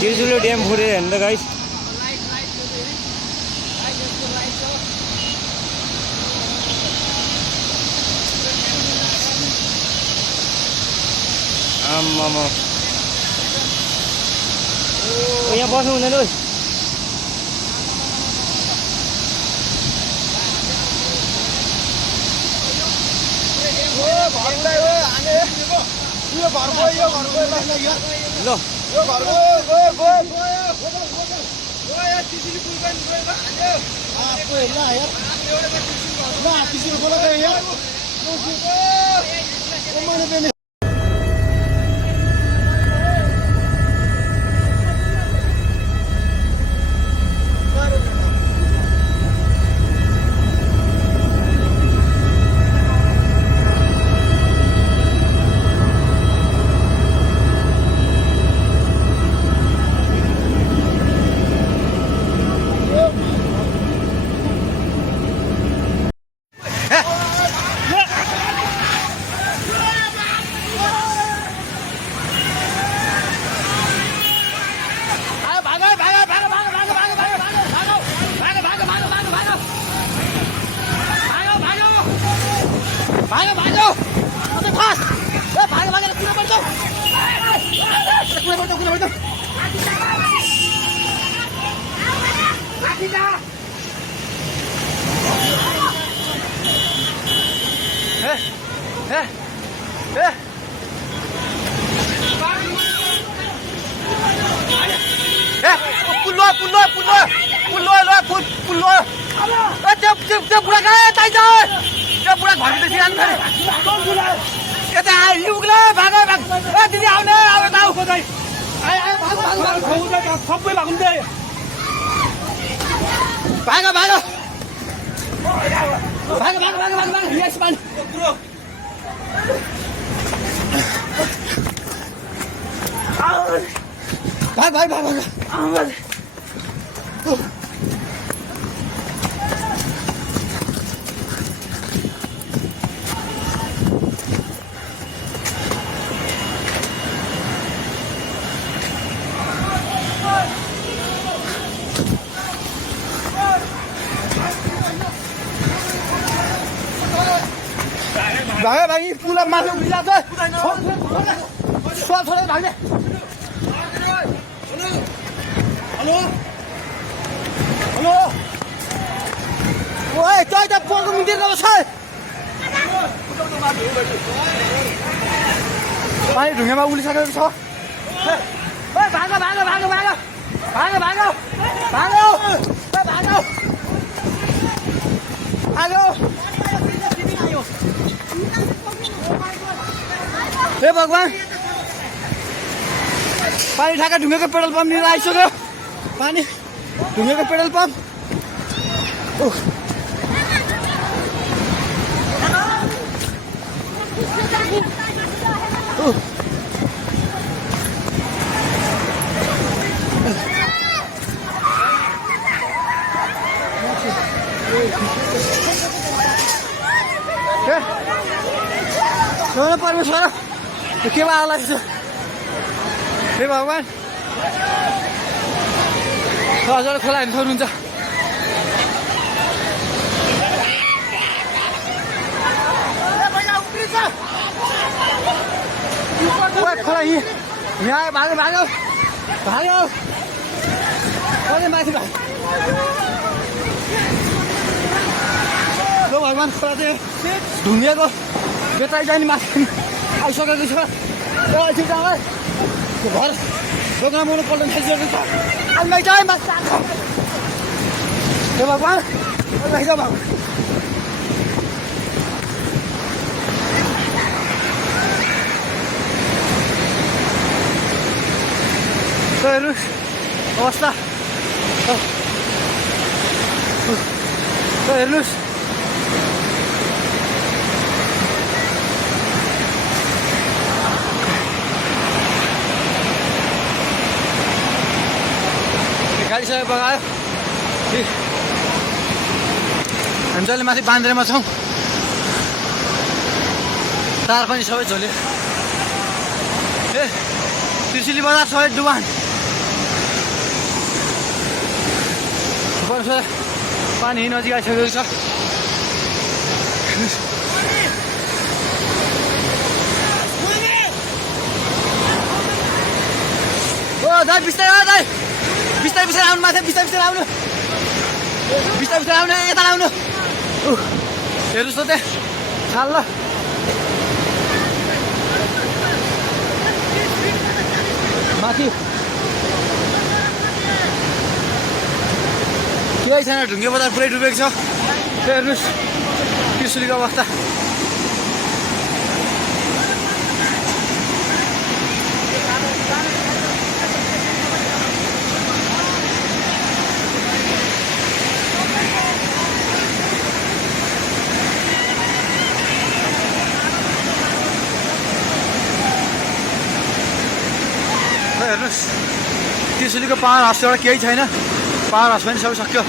Trishuli dam फुटेर हेर्नु त गाइस। आम्मामा यहाँ बस्नु हुँदैन। भागी पुला माथि उभिला छ छोरा भाग्ने। हेलो हेलो ओए तै त पोको मिन्टे गयो छ पानी ढुङ्गामा उलिसकेको छ। ओए भाग भाग भाग भाग भाग भाग भाग भाग हेलो हे भगवान पानी ठाका ढुङ्गेको पेट्रोल पम्प लिएर आइसक्यो। पानी ढुङ्गेको पेट्रोल पम्प परमेश्वर के होला हे भगवान हजुर खोला हेर्नु सक्नुहुन्छ। खोला यहाँ भाग्यो भाग्यो भाग्यो माथि भाग्यो भगवान खोला चाहिँ ढुङ्गेको बेताइ जाने माथि आइसकेको छ। घर दोकान मुनि पल्ट थालिसकेको छ। आइमाइ चाहिँ माथि आएको हे भगवान लैजाऊ भगवान। हेर्नुहोस् अवस्था हेर्नुहोस् गाडी सबै बगायो। हामी जहिले माथि बान्द्रेमा छौँ। तार पनि सबै झोल्यो। त्रिशुली बजार सबै डुबान। वर्ष पानी नजिक आइसकेको छ ओ दाइ बिस्तारै बिस्तारै आउनु माथि बिस्तारै आउनु बिस्तारै आउनु यता आउनु हेर्नुहोस् त त्यहाँ खाल ल माथि केही छैन ढुङ्गे बजार पुरै डुबेको छ हेर्नुहोस् त्रिशुलीको अवस्था हेर्नुहोस् त्रिशुलीको पावर हाउस एउटा केही छैन पावर हाउस पनि सबै सक्यो